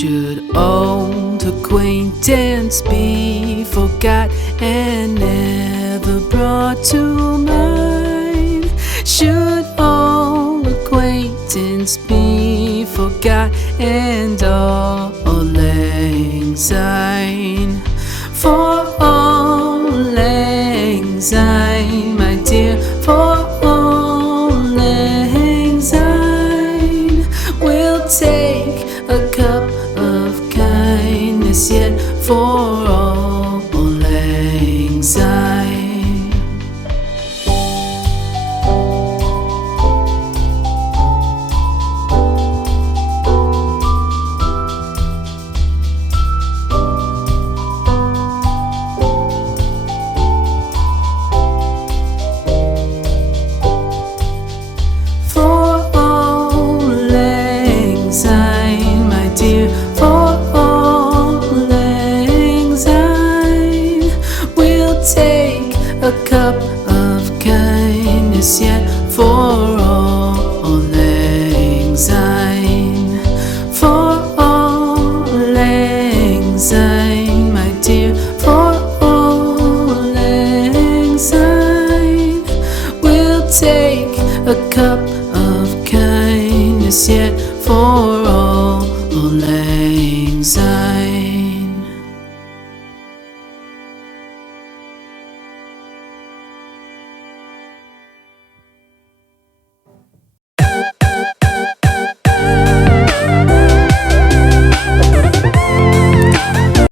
Should old acquaintance be forgot and never brought to mind? Should old acquaintance be forgot and all lang syne? For all lang syne, my dear, for all lang syne, we'll take a cup of kindness yet for all lang syne. Take a cup of kindness yet for all lang syne. For all lang syne, my dear, for all lang syne, we'll take a cup of kindness yet for all lang syne.